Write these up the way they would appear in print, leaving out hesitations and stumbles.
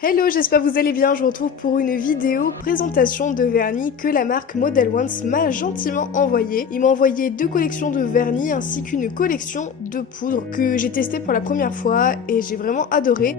Hello, j'espère que vous allez bien, je vous retrouve pour une vidéo présentation de vernis que la marque Model Ones m'a gentiment envoyé. Ils m'ont envoyé 2 collections de vernis ainsi qu'une collection de poudre que j'ai testé pour la première fois et j'ai vraiment adoré.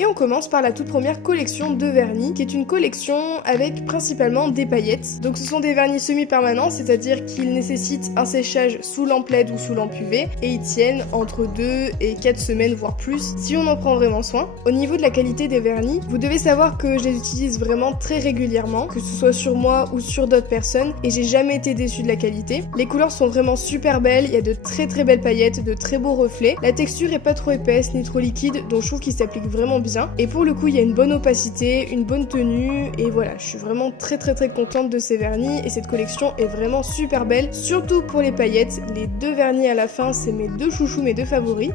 Et on commence par la toute première collection de vernis, qui est une collection avec principalement des paillettes. Donc ce sont des vernis semi-permanents, c'est-à-dire qu'ils nécessitent un séchage sous lampe LED ou sous lampe UV, et ils tiennent entre 2 et 4 semaines, voire plus, si on en prend vraiment soin. Au niveau de la qualité des vernis, vous devez savoir que je les utilise vraiment très régulièrement, que ce soit sur moi ou sur d'autres personnes, et j'ai jamais été déçue de la qualité. Les couleurs sont vraiment super belles, il y a de très belles paillettes, de très beaux reflets. La texture est pas trop épaisse ni trop liquide, donc je trouve qu'il s'applique vraiment bien. Et pour le coup, il y a une bonne opacité, une bonne tenue, et voilà, je suis vraiment très contente de ces vernis, et cette collection est vraiment super belle, surtout pour les paillettes. Les 2 vernis à la fin, c'est mes 2 chouchous, mes 2 favoris.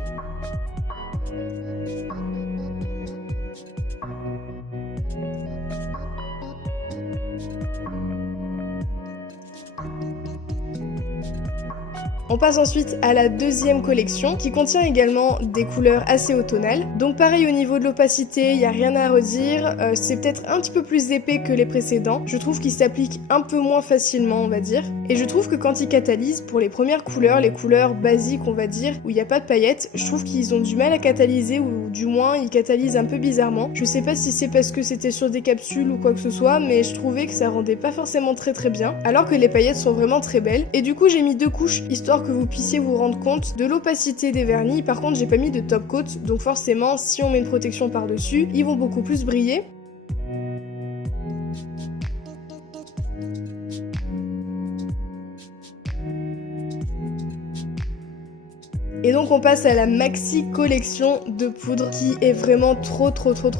On passe ensuite à la deuxième collection qui contient également des couleurs assez automnales. Donc pareil au niveau de l'opacité, il n'y a rien à redire. C'est peut-être un petit peu plus épais que les précédents. Je trouve qu'il s'applique un peu moins facilement, on va dire. Et je trouve que quand ils catalysent, pour les premières couleurs, les couleurs basiques on va dire, où il n'y a pas de paillettes, je trouve qu'ils ont du mal à catalyser, ou du moins ils catalysent un peu bizarrement. Je sais pas si c'est parce que c'était sur des capsules ou quoi que ce soit, mais je trouvais que ça rendait pas forcément très bien, alors que les paillettes sont vraiment très belles. Et du coup j'ai mis 2 couches, histoire que vous puissiez vous rendre compte de l'opacité des vernis. Par contre j'ai pas mis de top coat, donc forcément si on met une protection par dessus, ils vont beaucoup plus briller. Et donc on passe à la maxi collection de poudre qui est vraiment trop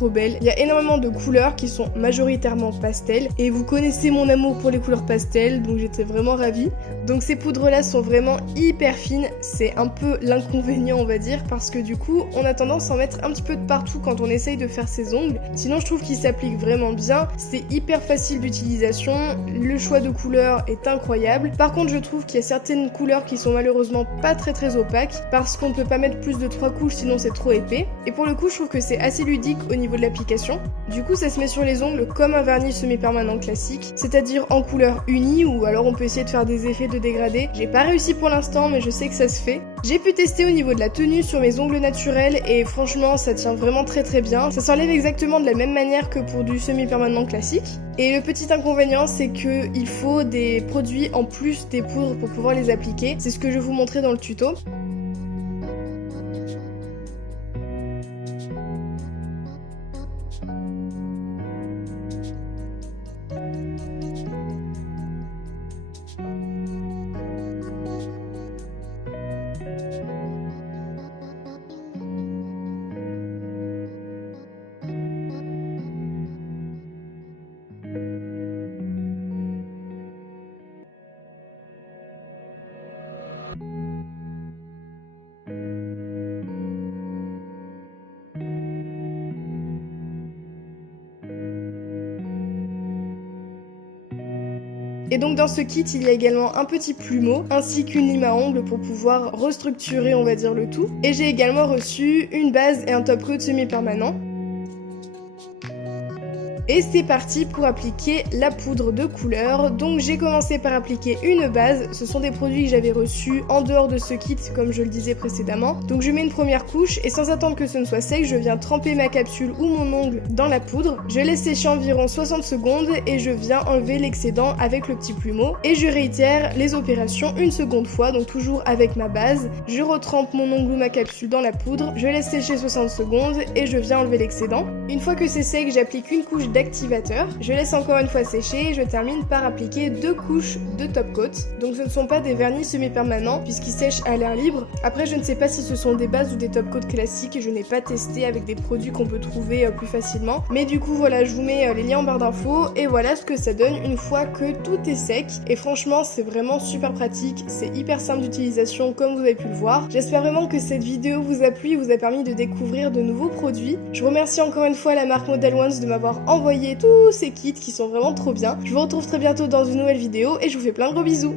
belle. Il y a énormément de couleurs qui sont majoritairement pastel et vous connaissez mon amour pour les couleurs pastel, donc j'étais vraiment ravie. Donc ces poudres là sont vraiment hyper fines, c'est un peu l'inconvénient on va dire, parce que du coup on a tendance à en mettre un petit peu de partout quand on essaye de faire ses ongles. Sinon je trouve qu'ils s'appliquent vraiment bien, c'est hyper facile d'utilisation, le choix de couleurs est incroyable. Par contre je trouve qu'il y a certaines couleurs qui sont malheureusement pas très opaques, parce qu'on ne peut pas mettre plus de 3 couches sinon c'est trop épais. Et pour le coup je trouve que c'est assez ludique au niveau de l'application. Du coup ça se met sur les ongles comme un vernis semi-permanent classique, c'est-à-dire en couleur unie, ou alors on peut essayer de faire des effets de dégradé. J'ai pas réussi pour l'instant mais je sais que ça se fait. J'ai pu tester au niveau de la tenue sur mes ongles naturels et franchement ça tient vraiment très bien. Ça s'enlève exactement de la même manière que pour du semi-permanent classique. Et le petit inconvénient c'est que il faut des produits en plus des poudres pour pouvoir les appliquer. C'est ce que je vais vous montrer dans le tuto. Et donc dans ce kit, il y a également un petit plumeau, ainsi qu'une lime à ongles pour pouvoir restructurer, on va dire, le tout. Et j'ai également reçu une base et un top coat semi-permanent. Et c'est parti pour appliquer la poudre de couleur. Donc j'ai commencé par appliquer une base. Ce sont des produits que j'avais reçus en dehors de ce kit, comme je le disais précédemment. Donc je mets une première couche et sans attendre que ce ne soit sec, je viens tremper ma capsule ou mon ongle dans la poudre. Je laisse sécher environ 60 secondes et je viens enlever l'excédent avec le petit plumeau. Et je réitère les opérations une seconde fois, donc toujours avec ma base. Je retrempe mon ongle ou ma capsule dans la poudre, je laisse sécher 60 secondes et je viens enlever l'excédent. Une fois que c'est sec, j'applique une couche d'activateur. Je laisse encore une fois sécher et je termine par appliquer 2 couches de top coat. Donc ce ne sont pas des vernis semi-permanents puisqu'ils sèchent à l'air libre. Après je ne sais pas si ce sont des bases ou des top coat classiques, je n'ai pas testé avec des produits qu'on peut trouver plus facilement. Mais du coup voilà, je vous mets les liens en barre d'infos et voilà ce que ça donne une fois que tout est sec. Et franchement c'est vraiment super pratique, c'est hyper simple d'utilisation comme vous avez pu le voir. J'espère vraiment que cette vidéo vous a plu et vous a permis de découvrir de nouveaux produits. Je remercie encore une fois la marque Model Ones de m'avoir envoyé tous ces kits qui sont vraiment trop bien. Je vous retrouve très bientôt dans une nouvelle vidéo et je vous fais plein de gros bisous.